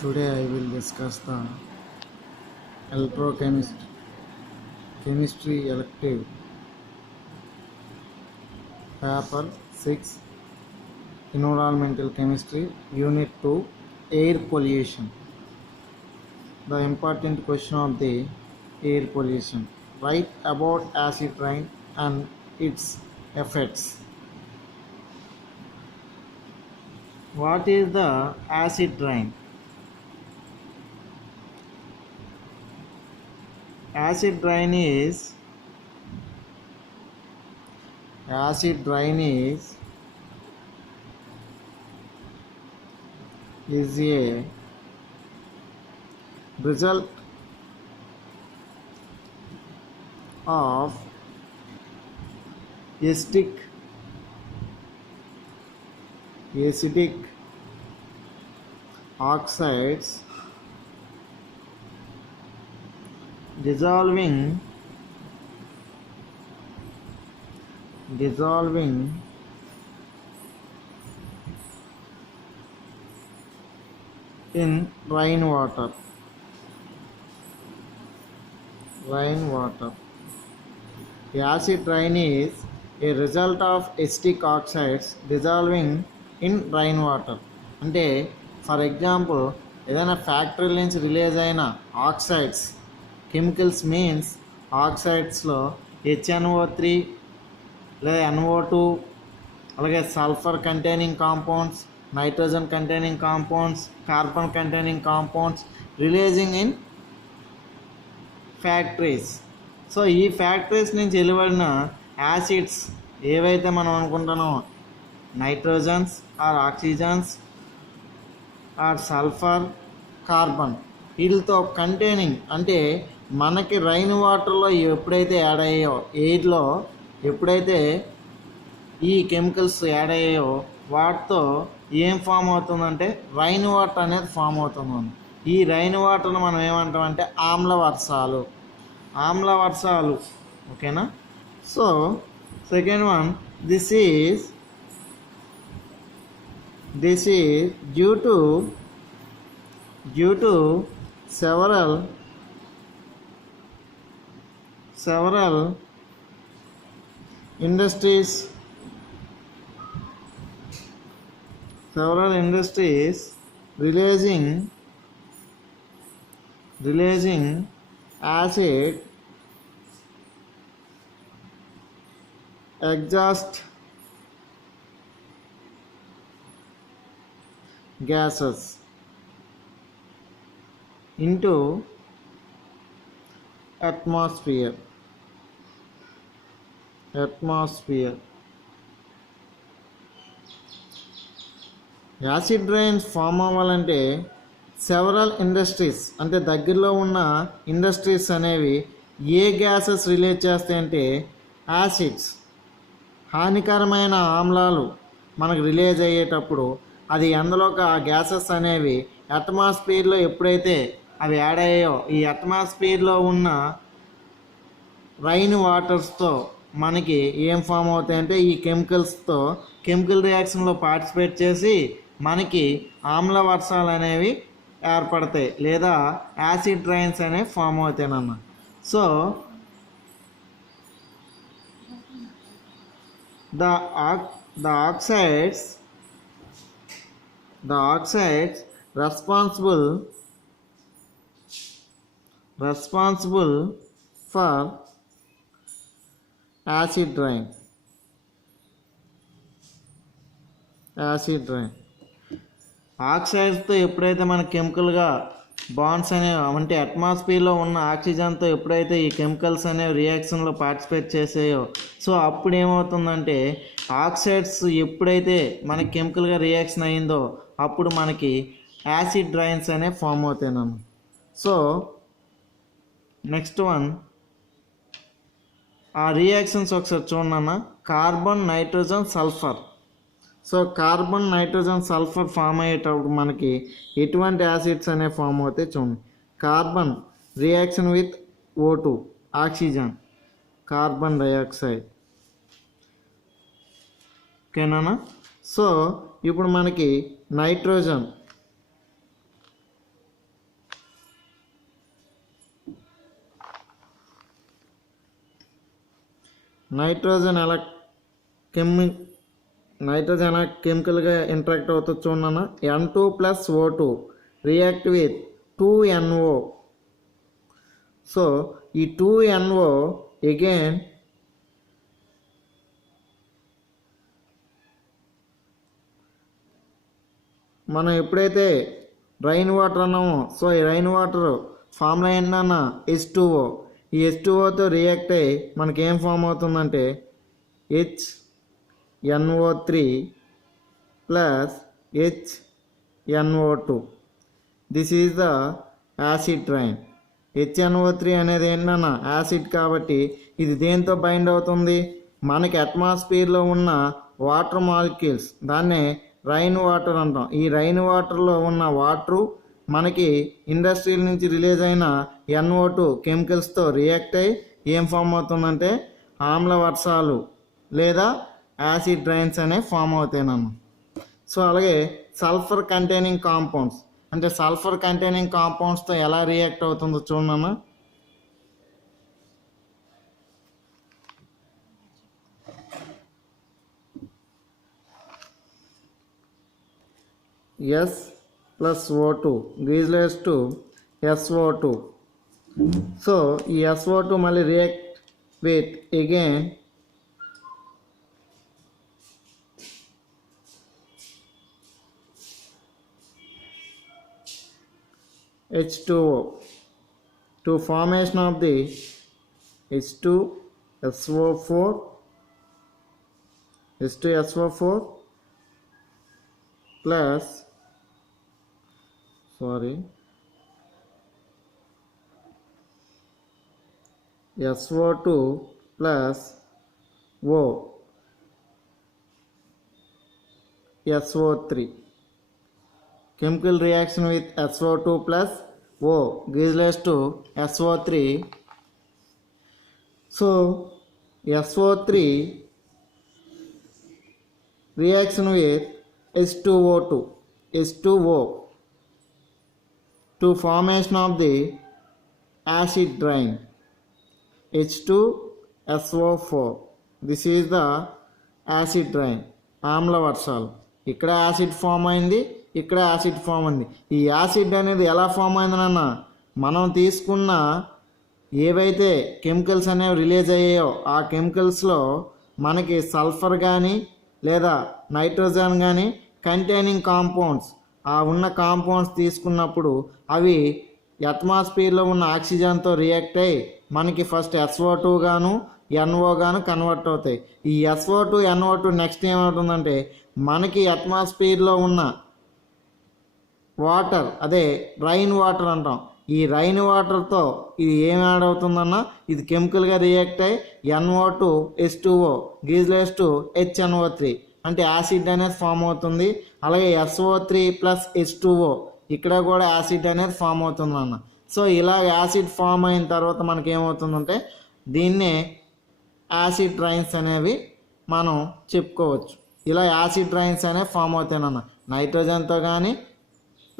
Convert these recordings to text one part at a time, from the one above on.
Today I will discuss the electrochemistry chemistry elective paper 6 environmental chemistry unit 2 air pollution. The important question of the air pollution. Write about acid rain and its effects. What is the acid rain? Acid rain is acid rain is a result of acidic oxides dissolving in rainwater. The acid rain is a result of acidic oxides dissolving in rainwater. అంటే for example ఏదైనా factory నుంచి release అయిన oxides chemicals means ఆక్సైడ్స్లో HNO3 లేదా NO2 అలాగే sulphur containing compounds, nitrogen containing compounds, carbon containing compounds releasing in factories. So ఈ factories నుంచి వెలువడిన యాసిడ్స్ ఏవైతే మనం అనుకుంటున్నామో nitrogens or oxygens or sulphur, carbon, వీటితో కంటైనింగ్ అంటే మనకి రైన్ వాటర్లో ఎప్పుడైతే యాడ్ అయ్యాయో, ఎయిర్లో ఎప్పుడైతే ఈ కెమికల్స్ యాడ్ అయ్యాయో వాటితో ఏం ఫామ్ అవుతుందంటే రైన్ వాటర్ అనేది ఫామ్ అవుతుంది. ఈ రైన్ వాటర్ను మనం ఏమంటామంటే ఆమ్ల వర్షాలు. ఓకేనా? So second one, this is due to several industries releasing acid exhaust gases into atmosphere. Acid rains form అవ్వాలంటే సెవరల్ ఇండస్ట్రీస్ అంటే దగ్గరలో ఉన్న ఇండస్ట్రీస్ అనేవి ఏ గ్యాసెస్ రిలీజ్ చేస్తాయంటే యాసిడ్స్, హానికరమైన ఆమ్లాలు మనకు రిలీజ్ అయ్యేటప్పుడు అది అందులోకి ఆ గ్యాసెస్ అనేవి అట్మాస్ఫియర్లో ఎప్పుడైతే అవి యాడ్ అయ్యాయో ఈ అట్మాస్ఫియర్లో ఉన్న రైన్ వాటర్స్తో మనకి ఏం ఫామ్ అవుతాయంటే ఈ కెమికల్స్తో కెమికల్ రియాక్షన్లో పార్టిసిపేట్ చేసి మనకి ఆమ్ల వర్షాలు అనేవి ఏర్పడతాయి లేదా యాసిడ్ రైన్స్ అనేవి ఫామ్ అవుతాయనన్న. So the oxides responsible for acid rain. ఆక్సైడ్స్తో ఎప్పుడైతే మన కెమికల్గా బాండ్స్ అనేవి అంటే అట్మాస్ఫియర్లో ఉన్న ఆక్సిజన్తో ఎప్పుడైతే ఈ కెమికల్స్ అనేవి రియాక్షన్లో పార్టిసిపేట్ చేసాయో సో అప్పుడు ఏమవుతుందంటే ఆక్సైడ్స్ ఎప్పుడైతే మనకి కెమికల్గా రియాక్షన్ అయిందో అప్పుడు మనకి యాసిడ్ రైన్స్ అనేవి ఫామ్ అవుతాయి నన్ను. సో నెక్స్ట్ వన్, ఆ రియాక్షన్స్ ఒకసారి చూడన్న. Carbon, nitrogen, sulphur. So carbon, nitrogen, sulphur form అయ్యేటప్పుడు మనకి ఎటువంటి యాసిడ్స్ అనేవి ఫామ్ అవుతాయి చూడండి. Carbon reaction with O2 oxygen, carbon dioxide. ఓకేనా? సో ఇప్పుడు మనకి నైట్రోజన్ నైట్రోజన్ ఎలా కెమికల్గా ఇంటరాక్ట్ అవుతుంది చూడన్నా. N2+O2 react with 2NO. So ఈ 2NO అగైన్ మనం ఎప్పుడైతే రైన్ వాటర్ అన్నామో, సో ఈ రైన్ వాటర్ ఫామ్లో ఏంటన్నా H2O. ఈ H2Oతో రియాక్ట్ అయ్యి మనకి ఏం ఫామ్ అవుతుందంటే HNO3 plus HNO2. This is the acid rain. HNO3 అనేది ఏంటన్నా యాసిడ్ కాబట్టి ఇది దేంతో బైండ్ అవుతుంది, మనకి అట్మాస్ఫియర్లో ఉన్న వాటర్ మాలిక్యూల్స్, దాన్నే రైన్ వాటర్ అంటాం. ఈ రైన్ వాటర్లో ఉన్న వాటరు మనకి ఇండస్ట్రీల నుంచి రిలీజ్ అయిన NO2 కెమికల్స్తో రియాక్ట్ అయ్యి ఏం ఫామ్ అవుతుందంటే ఆమ్ల వర్షాలు లేదా యాసిడ్ రైన్స్ అనేవి ఫామ్ అవుతాయినమ్మ. సో అలాగే సల్ఫర్ కంటైనింగ్ కాంపౌండ్స్, అంటే సల్ఫర్ కంటైనింగ్ కాంపౌండ్స్తో ఎలా రియాక్ట్ అవుతుందో చూడమ్మా. S+O2 gives to SO2. So ఈ SO2 మళ్ళీ react with again H2O to formation of the H2SO4 plus SO2 plus SO3. Chemical reaction with SO2 plus O gives to SO3. So SO3 reaction with H2O to formation of the acid rain H2SO4. This is the acid rain, ఆమ్ల వర్షాలు. ఇక్కడ acid form అయింది, ఇక్కడ acid form అయింది. ఈ acid అనేది ఎలా form అయిందనన్నా, మనం తీసుకున్న ఏవైతే కెమికల్స్ అనేవి రిలీజ్ అయ్యాయో ఆ కెమికల్స్లో మనకి సల్ఫర్ కానీ లేదా నైట్రోజన్ కానీ కంటైనింగ్ కాంపౌండ్స్, ఆ ఉన్న కాంపౌండ్స్ తీసుకున్నప్పుడు అవి అట్మాస్ఫియర్లో ఉన్న ఆక్సిజన్తో రియాక్ట్ అయ్యి మనకి ఫస్ట్ SO2 గాను NO గాను కన్వర్ట్ అవుతాయి. ఈ SO2 NO2 నెక్స్ట్ ఏమవుతుందంటే మనకి అట్మాస్ఫియర్లో ఉన్న వాటర్, అదే రైన్ వాటర్ అంటాం. ఈ రైన్ వాటర్తో ఇది ఏం యాడ్ అవుతుందన్నా, ఇది కెమికల్గా రియాక్ట్ అయ్యి NO2 H2O gives to HNO3, అంటే యాసిడ్ అనేది ఫామ్ అవుతుంది. అలాగే SO3 ప్లస్ H2O, ఇక్కడ కూడా యాసిడ్ అనేది ఫామ్ అవుతుంది అన్న. సో ఇలా యాసిడ్ ఫామ్ అయిన తర్వాత మనకి ఏమవుతుందంటే దీన్నే యాసిడ్ రైన్స్ అనేవి మనం చెప్పుకోవచ్చు. ఇలా యాసిడ్ రైన్స్ అనేవి ఫామ్ అవుతాయన్న, నైట్రోజన్తో కానీ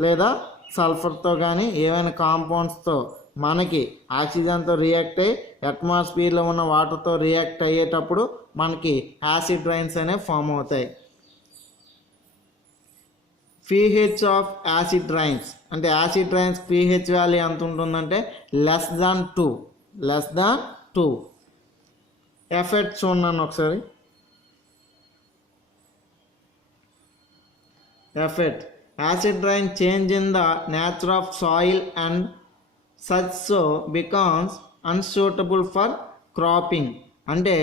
లేదా సల్ఫర్తో కానీ ఏవైనా కాంపౌండ్స్తో మనకి ఆక్సిజన్తో రియాక్ట్ అయ్యి అట్మాస్ఫియర్లో ఉన్న వాటర్తో రియాక్ట్ అయ్యేటప్పుడు మనకి యాసిడ్ రైన్స్ అనేవి ఫామ్ అవుతాయి. pH ఆఫ్ యాసిడ్ రైన్స్, అంటే యాసిడ్ రైన్స్ pH వాల్యూ ఎంత ఉంటుందంటే లెస్ దాన్ 2. ఎఫెక్ట్ చూడండి ఒకసారి. Effect, acid rain change in the nature of soil and such so becomes unsuitable for cropping. అంటే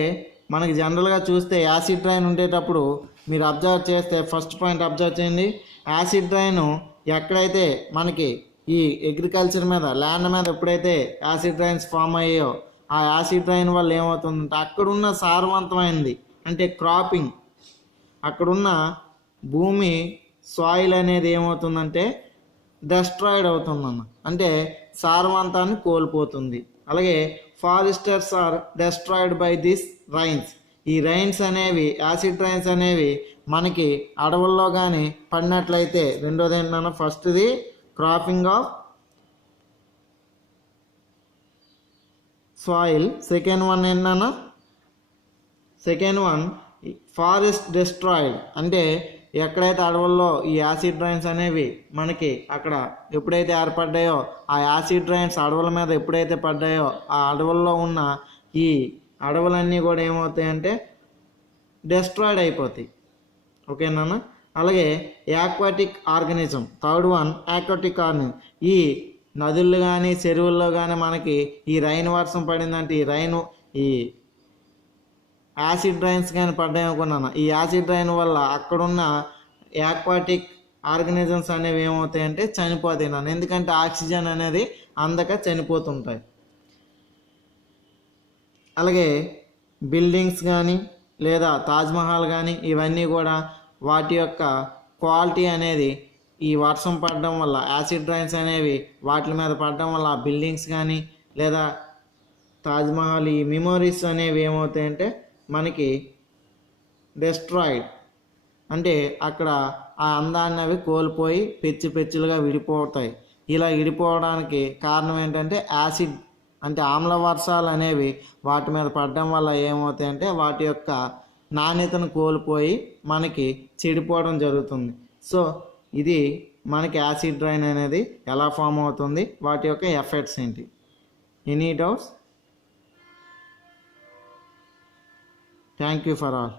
మనకి జనరల్గా చూస్తే యాసిడ్ రైన్ ఉండేటప్పుడు మీరు అబ్జర్వ్ చేస్తే ఫస్ట్ పాయింట్ అబ్జర్వ్ చేయండి. యాసిడ్ రైన్ ఎక్కడైతే మనకి ఈ అగ్రికల్చర్ మీద, ల్యాండ్ మీద ఎప్పుడైతే యాసిడ్ రైన్స్ ఫామ్ అయ్యాయో ఆ యాసిడ్ రైన్ వల్ల ఏమవుతుందంటే అక్కడున్న సారవంతమైనది, అంటే క్రాపింగ్, అక్కడున్న భూమి సాయిల్ అనేది ఏమవుతుందంటే డెస్ట్రాయిడ్ అవుతుందన్న, అంటే సారవంతాన్ని కోల్పోతుంది. అలాగే foresters are destroyed by this rains. ఈ రైన్స్ అనేవి, యాసిడ్ రైన్స్ అనేవి మనకి అడవుల్లో కానీ పడినట్లయితే, రెండోది ఏంటన్నా, ఫస్ట్ది cropping of soil, second one ఏంటన్నా సెకండ్ వన్ ఫారెస్ట్ డెస్ట్రాయిడ్, అంటే ఎక్కడైతే అడవుల్లో ఈ యాసిడ్ రైన్స్ అనేవి మనకి అక్కడ ఎప్పుడైతే ఏర్పడ్డాయో ఆ యాసిడ్ రైన్స్ అడవుల మీద ఎప్పుడైతే పడ్డాయో ఆ అడవుల్లో ఉన్న ఈ అడవులన్నీ కూడా ఏమవుతాయంటే డెస్ట్రాయిడ్ అయిపోతాయి. ఓకేనా? అలాగే aquatic organism, third one aquatic organism. ఈ నదుల్లో కానీ చెరువుల్లో కానీ మనకి ఈ రైన్ వర్షం పడిందంటే ఈ యాసిడ్ రైన్స్ కానీ పడ్డాయి అనుకున్నాను. ఈ యాసిడ్ రైన్ వల్ల అక్కడున్న యాక్వాటిక్ ఆర్గానిజమ్స్ అనేవి ఏమవుతాయంటే చనిపోతాయి నాన్న, ఎందుకంటే ఆక్సిజన్ అనేది అందక చనిపోతుంటాయి. అలాగే బిల్డింగ్స్ కానీ లేదా తాజ్మహల్ కానీ ఇవన్నీ కూడా వాటి యొక్క క్వాలిటీ అనేది ఈ వర్షం పడడం వల్ల యాసిడ్ రైన్స్ అనేవి వాటి మీద పడడం వల్ల ఆ బిల్డింగ్స్ కానీ లేదా తాజ్మహల్ ఈ మెమోరీస్ అనేవి ఏమవుతాయంటే మనకి డెస్ట్రాయిడ్, అంటే అక్కడ ఆ అందాన్ని అవి కోల్పోయి పెచ్చులుగా విడిపోతాయి. ఇలా విడిపోవడానికి కారణం ఏంటంటే యాసిడ్, అంటే ఆమ్ల వర్షాలు అనేవి వాటి మీద పడడం వల్ల ఏమవుతాయంటే వాటి యొక్క నాణ్యతను కోల్పోయి మనకి చెడిపోవడం జరుగుతుంది. సో ఇది మనకి యాసిడ్ రైన్ అనేది ఎలా ఫామ్ అవుతుంది, వాటి యొక్క ఎఫెక్ట్స్ ఏంటి. Any doubts? Thank you for all.